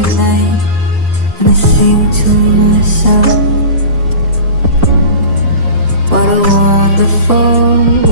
tonight, and I think to myself, what a wonderful